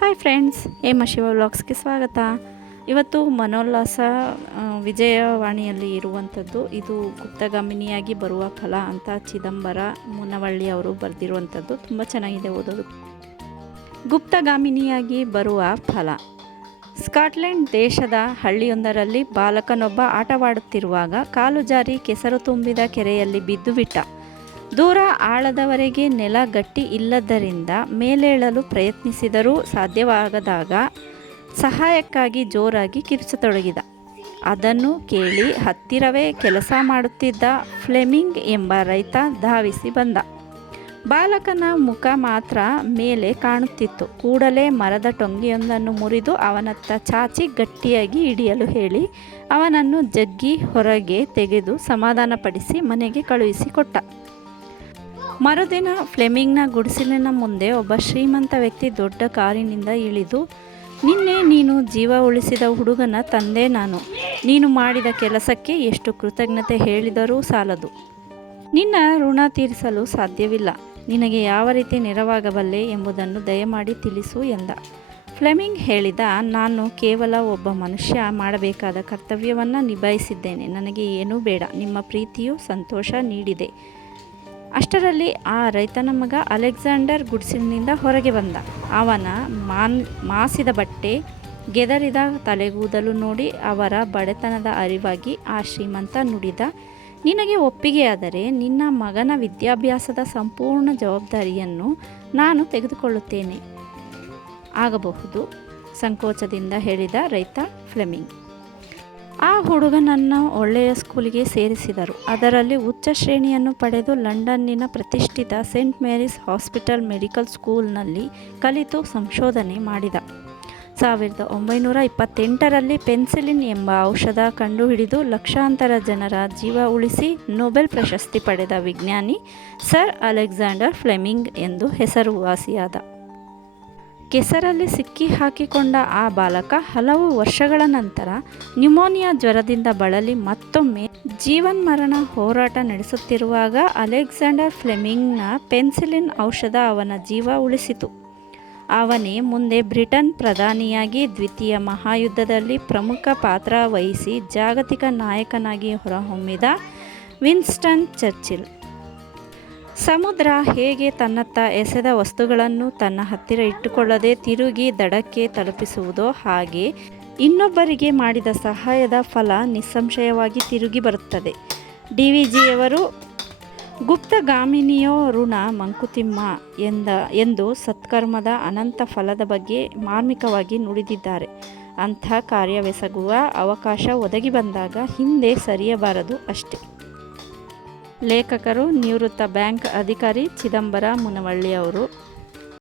Hi friends Hema Shiva ವ್ಲಾಗ್ಸ್ಗೆ ಸ್ವಾಗತ. ಇವತ್ತು ಮನೋಲ್ಲಾಸ ವಿಜಯವಾಣಿಯಲ್ಲಿ ಇರುವಂಥದ್ದು ಇದು ಗುಪ್ತಗಾಮಿನಿಯಾಗಿ ಬರುವ ಫಲ ಅಂತ ಚಿದಂಬರ ಮುನವಳ್ಳಿ ಅವರು ಬರೆದಿರುವಂಥದ್ದು. ತುಂಬ ಚೆನ್ನಾಗಿದೆ ಓದೋದು. ಗುಪ್ತಗಾಮಿನಿಯಾಗಿ ಬರುವ ಫಲ. ಸ್ಕಾಟ್ಲೆಂಡ್ ದೇಶದ ಹಳ್ಳಿಯೊಂದರಲ್ಲಿ ಬಾಲಕನೊಬ್ಬ ಆಟವಾಡುತ್ತಿರುವಾಗ ಕಾಲು ಜಾರಿ ಕೆಸರು ತುಂಬಿದ ಕೆರೆಯಲ್ಲಿ ಬಿದ್ದು ಬಿಟ್ಟ ದೂರ ಆಳದವರೆಗೆ ನೆಲ ಗಟ್ಟಿ ಇಲ್ಲದರಿಂದ ಮೇಲೇಳಲು ಪ್ರಯತ್ನಿಸಿದರೂ ಸಾಧ್ಯವಾಗದಾಗ ಸಹಾಯಕ್ಕಾಗಿ ಜೋರಾಗಿ ಕಿರುಚತೊಡಗಿದ. ಅದನ್ನು ಕೇಳಿ ಹತ್ತಿರವೇ ಕೆಲಸ ಮಾಡುತ್ತಿದ್ದ ಫ್ಲೆಮಿಂಗ್ ಎಂಬ ರೈತ ಧಾವಿಸಿ ಬಂದ. ಬಾಲಕನ ಮುಖ ಮಾತ್ರ ಮೇಲೆ ಕಾಣುತ್ತಿತ್ತು. ಕೂಡಲೇ ಮರದ ಟೊಂಗಿಯೊಂದನ್ನು ಮುರಿದು ಅವನತ್ತ ಚಾಚಿ ಗಟ್ಟಿಯಾಗಿ ಹಿಡಿಯಲು ಹೇಳಿ ಅವನನ್ನು ಜಗ್ಗಿ ಹೊರಗೆ ತೆಗೆದು ಸಮಾಧಾನಪಡಿಸಿ ಮನೆಗೆ ಕಳುಹಿಸಿಕೊಟ್ಟ ಮರುದಿನ ಫ್ಲೆಮಿಂಗ್ನ ಗುಡಿಸಲಿನ ಮುಂದೆ ಒಬ್ಬ ಶ್ರೀಮಂತ ವ್ಯಕ್ತಿ ದೊಡ್ಡ ಕಾರಿನಿಂದ ಇಳಿದು, ನಿನ್ನೆ ನೀನು ಜೀವ ಉಳಿಸಿದ ಹುಡುಗನ ತಂದೆ ನಾನು. ನೀನು ಮಾಡಿದ ಕೆಲಸಕ್ಕೆ ಎಷ್ಟು ಕೃತಜ್ಞತೆ ಹೇಳಿದರೂ ಸಾಲದು. ನಿನ್ನ ಋಣ ತೀರಿಸಲು ಸಾಧ್ಯವಿಲ್ಲ. ನಿನಗೆ ಯಾವ ರೀತಿ ನೆರವಾಗಬಲ್ಲೆ ಎಂಬುದನ್ನು ದಯಮಾಡಿ ತಿಳಿಸು ಎಂದ. ಫ್ಲೆಮಿಂಗ್ ಹೇಳಿದ, ನಾನು ಕೇವಲ ಒಬ್ಬ ಮನುಷ್ಯ ಮಾಡಬೇಕಾದ ಕರ್ತವ್ಯವನ್ನು ನಿಭಾಯಿಸಿದ್ದೇನೆ. ನನಗೆ ಏನೂ ಬೇಡ. ನಿಮ್ಮ ಪ್ರೀತಿಯು ಸಂತೋಷ ನೀಡಿದೆ. ಅಷ್ಟರಲ್ಲಿ ಆ ರೈತನ ಮಗ ಅಲೆಕ್ಸಾಂಡರ್ ಗುಡ್ಸಿನಿಂದ ಹೊರಗೆ ಬಂದ. ಅವನ ಮಾನ್, ಮಾಸಿದ ಬಟ್ಟೆ ಗೆದರಿದ ತಲೆಗೂದಲು ನೋಡಿ ಅವರ ಬಡತನದ ಅರಿವಾಗಿ ಆ ಶ್ರೀಮಂತ ನುಡಿದ, ನಿನಗೆ ಒಪ್ಪಿಗೆಯಾದರೆ ನಿನ್ನ ಮಗನ ವಿದ್ಯಾಭ್ಯಾಸದ ಸಂಪೂರ್ಣ ಜವಾಬ್ದಾರಿಯನ್ನು ನಾನು ತೆಗೆದುಕೊಳ್ಳುತ್ತೇನೆ. ಆಗಬಹುದು, ಸಂಕೋಚದಿಂದ ಹೇಳಿದ ರೈತ ಫ್ಲೆಮಿಂಗ್. ಆ ಹುಡುಗನನ್ನು ಒಳ್ಳೆಯ ಸ್ಕೂಲಿಗೆ ಸೇರಿಸಿದರು. ಅದರಲ್ಲಿ ಉಚ್ಚ ಶ್ರೇಣಿಯನ್ನು ಪಡೆದು ಲಂಡನ್ನಿನ ಪ್ರತಿಷ್ಠಿತ ಸೇಂಟ್ ಮೇರಿಸ್ ಹಾಸ್ಪಿಟಲ್ ಮೆಡಿಕಲ್ ಸ್ಕೂಲ್ನಲ್ಲಿ ಕಲಿತು ಸಂಶೋಧನೆ ಮಾಡಿದ. ಸಾವಿರದ ಒಂಬೈನೂರ ಇಪ್ಪತ್ತೆಂಟರಲ್ಲಿ ಪೆನ್ಸಿಲಿನ್ ಎಂಬ ಔಷಧ ಕಂಡುಹಿಡಿದು ಲಕ್ಷಾಂತರ ಜನರ ಜೀವ ಉಳಿಸಿ ನೊಬೆಲ್ ಪ್ರಶಸ್ತಿ ಪಡೆದ ವಿಜ್ಞಾನಿ ಸರ್ ಅಲೆಕ್ಸಾಂಡರ್ ಫ್ಲೆಮಿಂಗ್ ಎಂದು ಹೆಸರುವಾಸಿಯಾದ. ಕೆಸರಲ್ಲಿ ಸಿಕ್ಕಿ ಹಾಕಿಕೊಂಡ ಆ ಬಾಲಕ ಹಲವು ವರ್ಷಗಳ ನಂತರ ನ್ಯುಮೋನಿಯಾ ಜ್ವರದಿಂದ ಬಳಲಿ ಮತ್ತೊಮ್ಮೆ ಜೀವನ್ಮರಣ ಹೋರಾಟ ನಡೆಸುತ್ತಿರುವಾಗ ಅಲೆಕ್ಸಾಂಡರ್ ಫ್ಲೆಮಿಂಗ್ನ ಪೆನ್ಸಿಲಿನ್ ಔಷಧ ಅವನ ಜೀವ ಉಳಿಸಿತು. ಅವನೇ ಮುಂದೆ ಬ್ರಿಟನ್ ಪ್ರಧಾನಿಯಾಗಿ ದ್ವಿತೀಯ ಮಹಾಯುದ್ಧದಲ್ಲಿ ಪ್ರಮುಖ ಪಾತ್ರ ವಹಿಸಿ ಜಾಗತಿಕ ನಾಯಕನಾಗಿ ಹೊರಹೊಮ್ಮಿದ ವಿನ್ಸ್ಟನ್ ಚರ್ಚಿಲ್. ಸಮುದ್ರ ಹೇಗೆ ತನ್ನತ್ತ ಎಸೆದ ವಸ್ತುಗಳನ್ನು ತನ್ನ ಹತ್ತಿರ ಇಟ್ಟುಕೊಳ್ಳದೆ ತಿರುಗಿ ದಡಕ್ಕೆ ತಲುಪಿಸುವುದೋ ಹಾಗೆ ಇನ್ನೊಬ್ಬರಿಗೆ ಮಾಡಿದ ಸಹಾಯದ ಫಲ ನಿಸ್ಸಂಶಯವಾಗಿ ತಿರುಗಿ ಬರುತ್ತದೆ. ಡಿ ವಿ ಜಿಯವರು ಗುಪ್ತಗಾಮಿನಿಯೋ ಋಣ ಮಂಕುತಿಮ್ಮ ಎಂದ, ಎಂದು ಸತ್ಕರ್ಮದ ಅನಂತ ಫಲದ ಬಗ್ಗೆ ಮಾರ್ಮಿಕವಾಗಿ ನುಡಿದಿದ್ದಾರೆ. ಅಂಥ ಕಾರ್ಯವೆಸಗುವ ಅವಕಾಶ ಒದಗಿ ಬಂದಾಗ ಹಿಂದೆ ಸರಿಯಬಾರದು ಅಷ್ಟೇ. ಲೇಖಕರು ನಿವೃತ್ತ ಬ್ಯಾಂಕ್ ಅಧಿಕಾರಿ ಚಿದಂಬರ ಮುನವಳ್ಳಿ ಅವರು